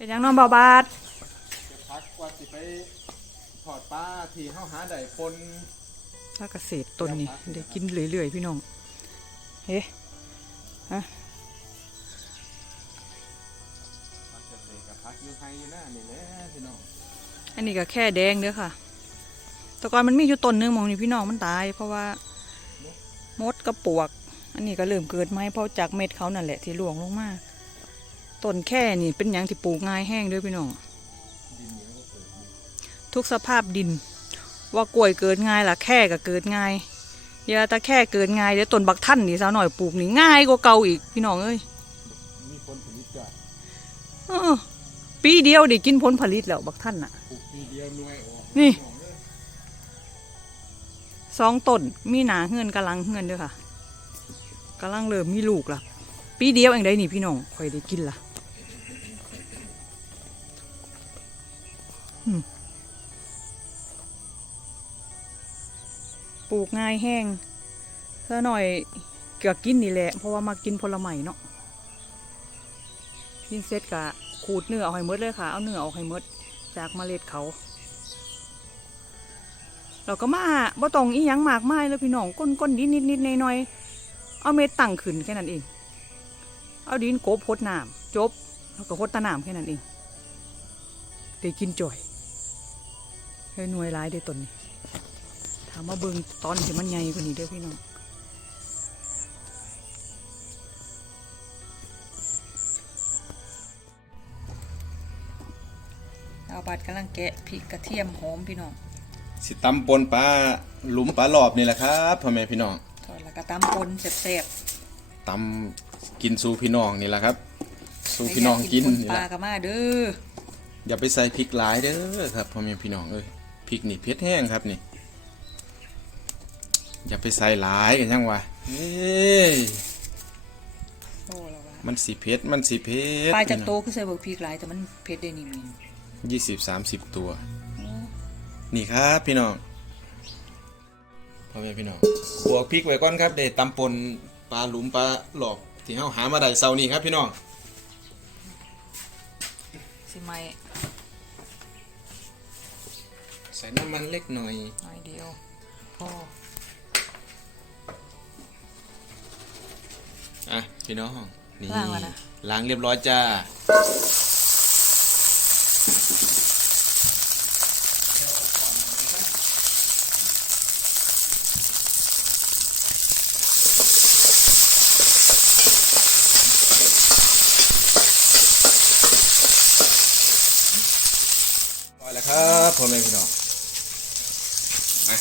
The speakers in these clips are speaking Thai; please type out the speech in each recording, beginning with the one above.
เป็นหยังน้องเบาบาดจะพักกว่าสิไปถอดปลาที่เฮาหาได้ปนถ้าเกษตรต้นนี่ได้กินเรื่อยๆพี่น้องเฮ้ฮะพักเกษตรกับพักอยู่ไฮอยู่หน้านี่แหละพี่น้องอันนี้ก็แค่แดงเด้อค่ะ แต่ก่อนมันมีอยู่ต้นหนึงหมองนี่พี่น้องมันตาย เพราะว่ามดกับปวก อันนี้ก็เริ่มเกิดไหมเพราะจากเม็ดเขานั่นแหละที่หลวงลงมา ต้นแค่นี่เป็นหยังที่ปลูกง่ายแห้งเด้อพี่น้องดินเหนียวก็เกิดดีทุกสภาพดิน ว่ากล้วยเกิดง่ายล่ะแค่ก็เกิดง่ายอย่าแต่แค่เกิดง่ายเดี๋ยวต้นบักท่านนี่สาวหน่อยปลูกนี่ง่ายกว่าเก่าอีกพี่น้องเอ้ยมีผลผลิตจ้ะเออปีเดียวได้กินผลผลิตแล้วบักท่านน่ะปลูกทีเดียวหน่วยออกนี่พี่องเอ้ยสองต้นมีหนาเฮือนกำลังเฮือนเด้วยค่ะกำลังเริ่มมีลูกละปีเดียวเองได้นี่พี่น้องค่อยได้กินละ ปลูกง่ายแห้งถ้าหน่อยเกือกินนี่แหละ เพราะว่ามากินผลไม้เนาะกินเสร็จกะขูดเนื้อเอาให้มดเลยค่ะ เอาเนื้อออกให้มดจากเมล็ดเขา เราก็มาบ่ต้องอีหยังมากมายเลยพี่น้องก้นก้นดินนิดนิดๆหน่อยๆเอาเม็ดตั้งขึ้นแค่นั้นเอง เอาดินโกบพดน้ำจบแล้วก็พดตะน้ำแค่นั้นเองได้กินจ่อย เฮ้ยหน่วยร้ายเด้อตนนี้ถามมาเบิ่งตอนที่มันใหญ่กว่านี้เด้อพี่น้องเอาบัดกำลังแกะพริกกระเทียมหอมพี่น้องสิตำปนปลาหลุมปลาหลอบนี่แหละครับพ่อแม่พี่น้องทอดแล้วก็ตำปนแซ่บตำกินสู่พี่น้องนี่แหละครับๆสู่พี่น้องกินใครยานี่ปแหลาละก็มาเด้ออย่าไปใส่พริกหลายเด้อครับพ่อแม่พี่น้องเอ้ย พริกนี่เผ็ดแห้งครับนี่ อย่าไปใส่หลายกันยังวะเอ้ยโอ้แล้วว่ามันสีเผ็ดมันสีเผ็ดปลาจากโตคือใส่บักพริกหลายแต่มันเผ็ดได้นี่มียี่สิบสามสิบตัว นี่ครับพี่น้องพ่อแม่พี่น้องบวกพริกไว้ก่อนครับเดี๋ยวตำปนปลาหลุมปลาหลอบที่เราหามาได้เซานี้ครับพี่น้องสิไม่ ใส่น้ำมันเล็กหน่อยหน่อยเดียวพออะพี่น้องนี่ล้างแล้วนะล้างเรียบร้อยจ้าร้อยแล้วครับพ่อแม่พี่น้องมา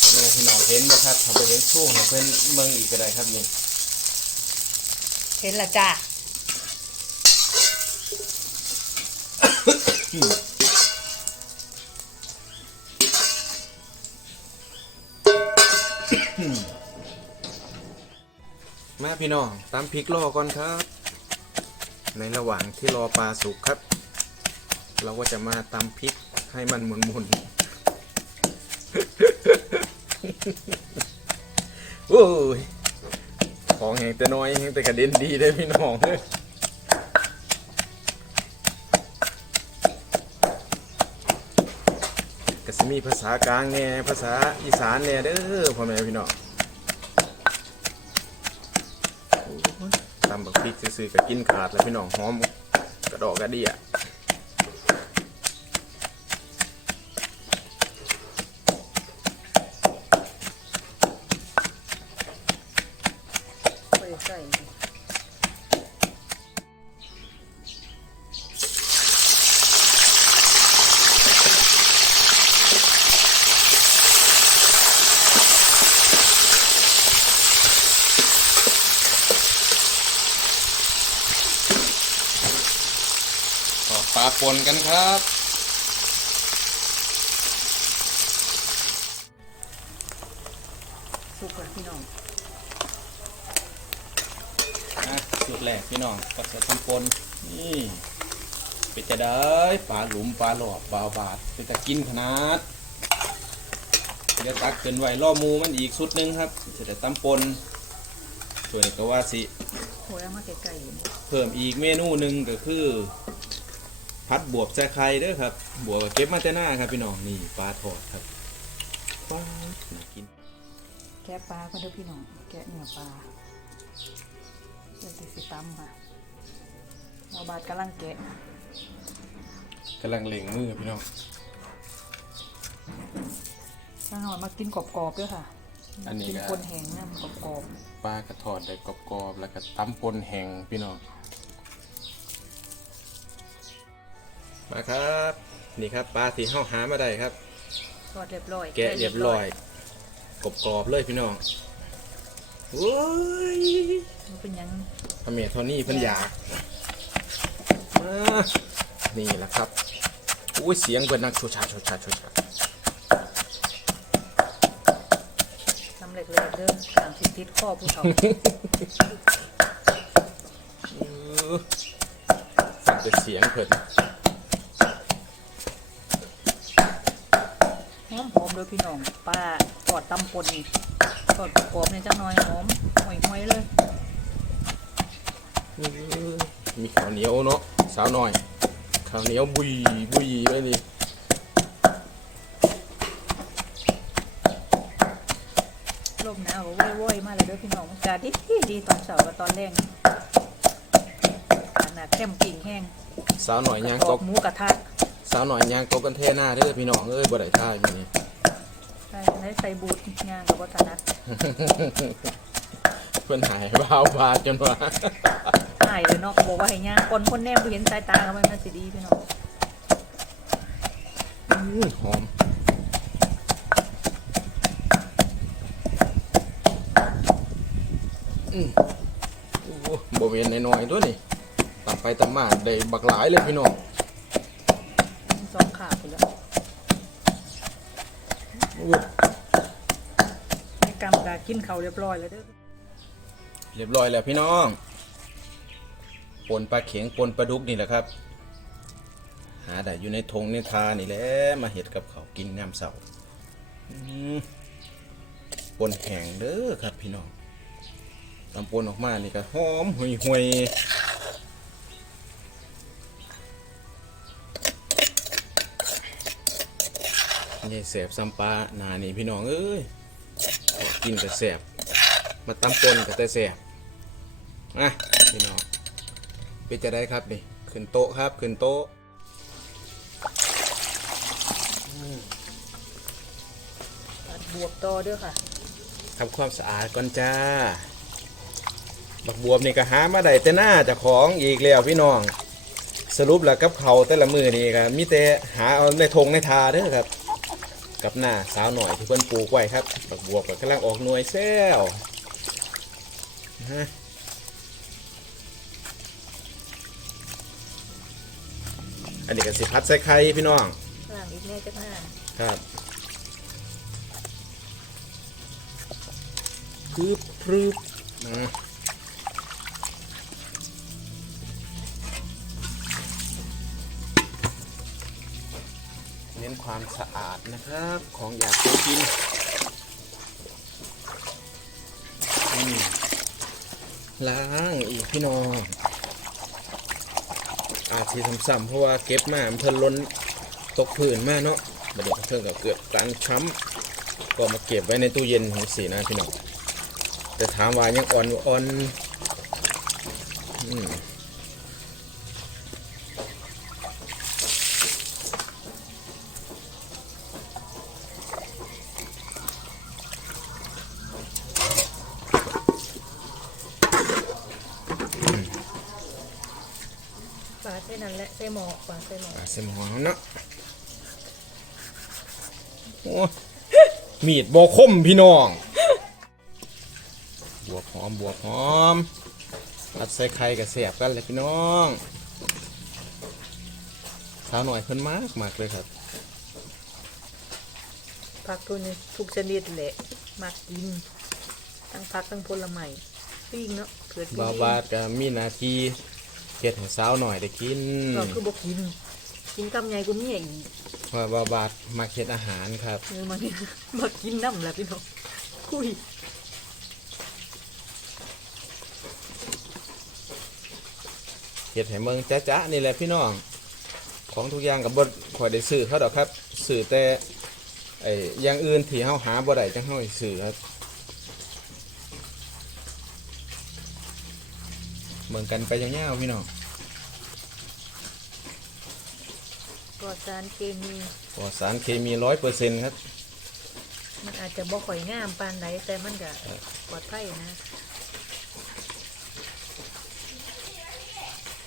พ่อแม่พี่น้องเห็น ไปเห็นช่วงของเพื่อนเมืองอีกก็ได้ครับนี่เห็นละจ้ามาพี่น้องตามพริกรอก่อนครับ ในระหว่างที่รอปลาสุกครับ เราก็จะมาตำพริกให้มันหมุนหมุนๆ โอ้ยของแห่งแต่น้อยแห่งแต่กระเด็นดีได้พี่น้องเอ้ยก็มีภาษากลางแน่ภาษาอีสานแน่เด้อพ่อแม่พี่น้องตำบักพริกซื่อๆก็กินขาดแล้วพี่น้องหอมกระดอกกระเดี่ย ไปใส่ ขอ ปลาปนกันครับ สุกเลยพี่น้องนะจุดแรกพี่น้องก็จะทำปนนี่เป็นจะได้ปลาหลุมปลาหลอบปลาบาดเป็นจะกินขนาดเดี๋ยวตักขึ้นไว้ล่อหมูมันอีกสุดหนึงครับจะได้ตำปนส่วนก็ว่าสิโอ้ยเอามาไกลๆอยู่เพิ่มอีกเมนูหนึ่งก็คือ พัดบวบใส่ไข่เด้อครับ บวบก็เก็บมาแต่หน้าครับพี่น้องนี่ปลาทอดครับว้าวน่ากิน แกะปลาก็เด้อพี่น้อง แกะเนื้อปลาเดี๋ยวสิตำค่ะเอาบาดกำลังแกะกำลังเล็งมือพี่น้องถ้าเอามากินกรอบๆด้วยค่ะอันนี้กินก็คนแห้งน้ำกรอบปลากระทอดได้กรอบๆแล้วก็ตำปนแห้งพี่น้อง มาครับ นี่ครับปลาที่เฮาหามาได้ครับๆทอดเรียบร้อยแกะเรียบร้อยกรอบๆเลยพี่น้องโอ้ยมันเป็นหยังพระเมทโทนี่เพิ่นอยากมานี่แหละครับอุ้ยเสียงเพิ่นนักชูชาชูชาชูชาทำเล็กๆเด้อตามสิติดข้อผู้เฒ่าเออฟังแต่เสียงเพิ่น อมหอมๆเลยพี่น้องปลาทอดตำปนนี่ทอดกรอบๆเนี่ยจังน้อยหอมห่วยๆเลยเออมีข้าวเหนียวเนาะสาวหน่อยข้าวเหนียวบุยบุยไว้นี่ลมหนาวก็ว้อยๆมาเลยเด้อพี่น้องอากาศดีดีตอนเช้ากับตอนแรงขนาดแคมปิ้งแห้งสาวหน่อยย่างกรตอบกหมูกระทะสาวหน่อยย่างตกกันเทหน้าเด้อพี่น้องเอ้ยบ่ได้ท่ายมื้อนี้ใช่ใช้ใส่บูทย่างกับวัฒนัดเพิ่นหายบ้าวบาดจนว่าหายเลยเนาะเขาบอกว่าให้ย่างคนคนแนมบ่เห็นสายตาเขามันน่าสิดีพี่น้องอื้อหอมอืมโอ้บ่เว้นน้อยๆตัวนี่ตามไปตามมาได้บักหลายเลยพี่น้อง สองขาพุ่นแล้ว อ้ในกรรมกากินเขาเรียบร้อยแล้วเด้อเรียบร้อยแล้วพี่น้องปนปลาเข็งปนปลาดุกนี่แหละครับ หาได้อยู่ในทงในทานี่แหละมาเห็ดกับเขากินน้ำเสาปนแห้งเด้อครับพี่น้องตำปนออกมานี่ก็หอมห่วยห่วย ๆนี่แสบซ้ำปลาหนานี่พี่น้องเอ้ยกินก็แสบมาตำปนกับแต่แสบอะพี่น้องเป็นจะได้ครับนี่ขึ้นโต๊ะครับขึ้นโต๊ะตัดบวบต่อเด้อค่ะทำความสะอาดก่อนจ้าบักบวบนี่ก็หามาได้แต่หน้าเจะของอีกแล้วพี่น้อง สรุปแล้วกับเขาวแต่ละมือนี่ครับมีแต่หาเอาในทงในทาเด้อครับ กับหน้าสาวหน่อยที่เพิ่นปลูกไว้ครับบักบวบก็กำลังออกหน่วยแซวฮะอันนี้ก็สิพัดใส่ไข่พี่น้องล่างอีกแน่จักหน้าครับพรึบพรึบนะ ความสะอาดนะครับ ของอยากกินล้างอีกพี่น้อง อาจสีซ้ำๆเพราะว่าเก็บมาเพิ่นล้นตกพื้นมากเนาะมาเดี๋ยวเพิ่งก็เกิดการช้ำก็มาเก็บไว้ในตู้เย็นของสีนะพี่น้องแต่ถามว่ายังอ่อนอ่อ่อนอืม嗯ปลาใส่นั่นแหละใส่หมอปลา ใส่หมอปลาเสมหอเนาะโอ้มีดบอคมพี่น้อง บวกหอมบวกหอมรัดใส่ไข่กับเสียบกันเลยพี่น้องสาวหน่อยเพิ่นมากมากเลยครับผักตัวนี้ทุกชนิดแหละมักกินทั้งผักทั้งผลไม้ปิ้งเนาะเกิดกินบาวบาดก็มีหนาทีเฮ็ดให้สาวหน่อยได้กินก็คือบ่กิน กินกำไยกูมีอีกเพราะว่าบาวบาดมาเฮ็ดอาหารครับเออมันมากินน้ำแหละพี่น้องคุยเฮ็ดให้เมืองจ้าๆนี่แหละพี่น้อง ของทุกอย่างกับบดข่อยได้ซื้อเขาดอกครับซื้อแต่ไอ้อย่างอื่นที่เฮาหาบ่ได้จังเฮาสิซื้อครับเมืองกันไปยาวๆพี่น้อง ลอดสารเคมี ปลอดสารเคมีร้อยเปอร์เซ็นต์ครับ มันอาจจะบ่ค่อยงามปานใดแต่มันก็ปลอดภัยนะ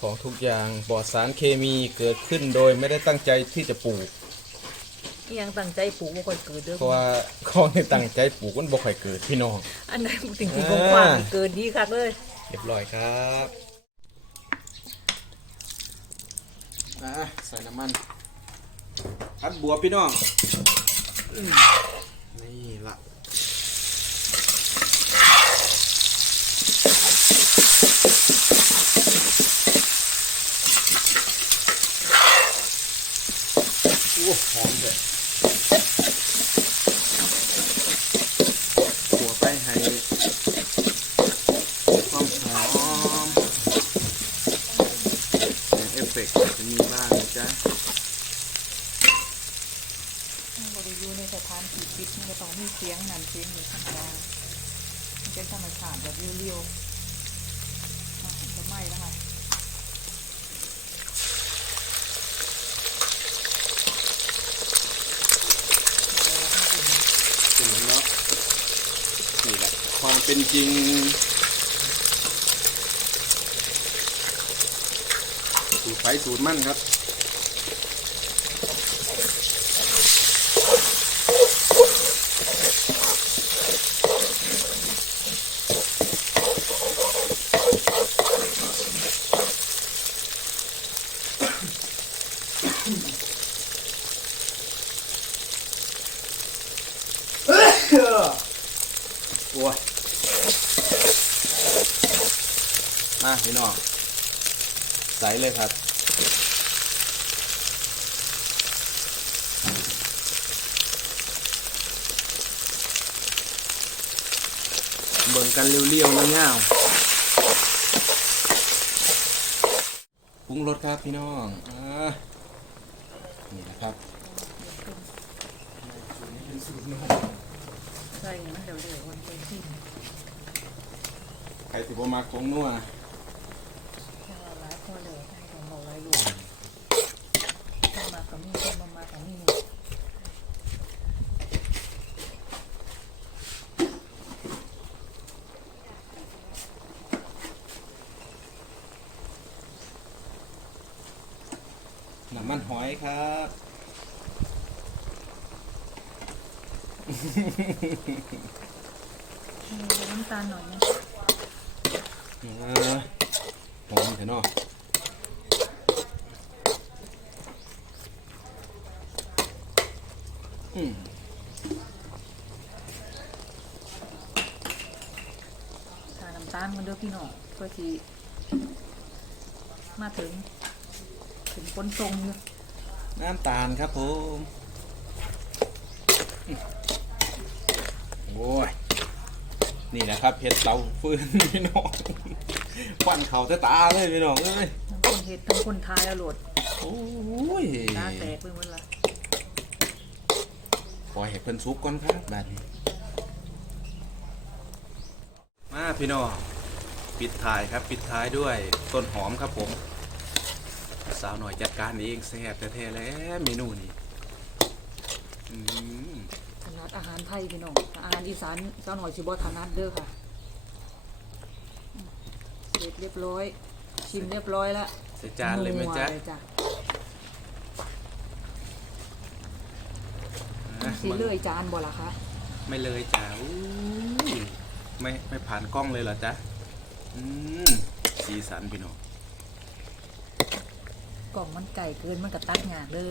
ของทุกอย่างปลอดสารเคมีเกิดขึ้นโดยไม่ได้ตั้งใจที่จะปลูก อีหยังตั้งใจปลูกบ่ค่อยเกิดเด้อเพราะว่าของที่ตั้งใจปลูกมันบ่ค่อยเกิดพี่น้อง อันไหนสิ่งที่บ่กว้างนี่เกิดดีคักเลยเรียบร้อยครับ อะใส่น้ำมัน พัดบัวพี่น้องอืมนี่ละโอ้หอมเลยหัวไปให้ความหอมเสียงเอฟเฟกต์อาจจะมีบ้างนะจ๊ะ บริยูในสถานที่ปิดมันก็ต้องมี เสียงนั่นเสียงนี้ข้างล่างมันเป็นธรรมชาติแบบเรียวๆจะไหม้แล้วค่ะนี่แหละความเป็นจริงสูตรไฟสูตรมั่นครับ โอ้ยมาพี่น้องใส่ เลยครับ เบิ่งกันเรียวๆเงี้ยวๆปรุงรสครับพี่น้องอ่านี่นะครับใส่มันเดี๋ยวๆวันไปกินใครถือว่ามาคงนัว แค่ว่าหลายพอเลยให้ของเราหลายอยู่ถ้ามากับมีถ้ามามากับมี น้ำ มันหอยครับมีน้ำตาลหน่อยนะอ่าหอมเถอะเนาะอืมทาน้ำตาลมันเด้อพี่น้องเพื่อที่มาถึง ถึงคนทรงอยู่น้ำตาลครับผมอืมโอ้ย นี่แหละครับเห็ดเตาฟืนพี่น้องควันเขาจะตาเลยพี่น้องเอ้ยทั้งคนเฮ็ดทั้งคนทายเอาโหลดโอ้ยตาแตกไปหมดละปล่อยให้เพิ่นซุกก่อนครับแบบนี้ มาพี่น้อง ปิดท้ายครับ ปิดท้ายด้วยต้นหอมครับผม สาวหน่อยจัดการเองแซ่บแท้ๆแล้วเมนูนี้อืมถนัดอาหารไทยพี่น้องอาหารอีสานเจ้าหน่อยสิบ่ถนัดเด้อค่ะอืมเสร็จเรียบร้อย ชิมเรียบร้อยแล้วใส่จานเลยไหมจ๊ะนัวเลยจ้ะอะสิเลื่อยจานบ่ล่ะคะไม่เลยจ้าอู้ยไม่ไม่ผ่านกล้องเลยเหรอจ๊ะอืมสีสันพี่น้อง กล่องมันไก่เกินมันก็ตักงากเด้อ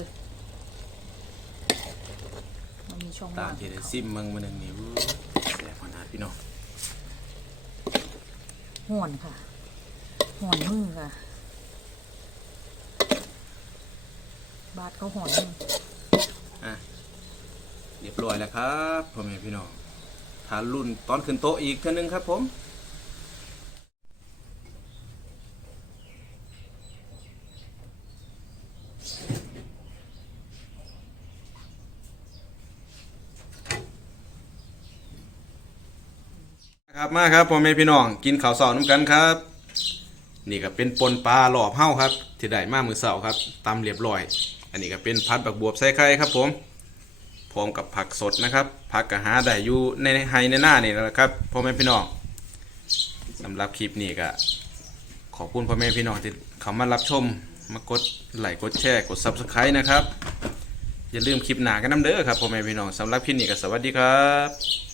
มันมีช่องตาว่ามงที่ได้ซิมเมืองมาหนึ่งนิ้วแซ่บขนาดพี่น้องห่วนค่ะห่วนมือค่ะ บาดเขาห่อนมืออะเรียบร้อยแล้วครับพ่อแม่พี่น้องทานรุ่นตอนขึ้นโต๊ะอีกเท่านึงครับผม มาครับพ่อแม่พี่น้องกินข้าวเสาน้ำกันครับ นี่ก็เป็นปนปลาหลอบเฮ้าครับ ที่ได้มามือเสาครับตำเรียบร้อย อันนี้ก็เป็นพัดบักบวบใส่ไข่ครับผมพร้อมกับผักสดนะครับผักกะหาได้อยู่ในไฮในหน้านี่แหละครับพ่อแม่พี่น้องสำหรับคลิปนี้ก็ขอบคุณพ่อแม่พี่น้องที่เขามารับชมมากดไลค์กดแชร์กด subscribe นะครับ อย่าลืมคลิปหนากันน้ำเด้อครับพ่อแม่พี่น้องสำหรับคลิปนี้ก็สวัสดีครับ